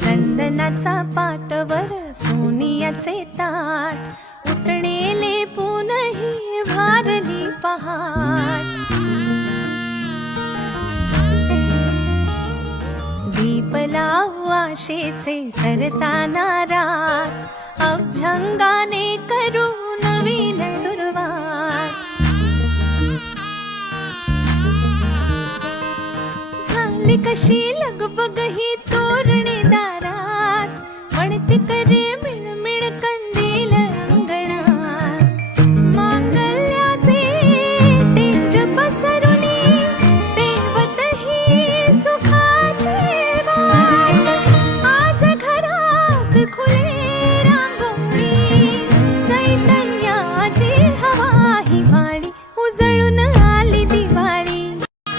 चंदनाचा पाटवर सोनियाचे ताट उठणेले पुनही भारली पहाट. दीप लावू आशेचे सरताना रात अभ्यंगाने करू नवीन सुरुवात. झाली कशी लगबग ही तोरणे दारात म्हणते करे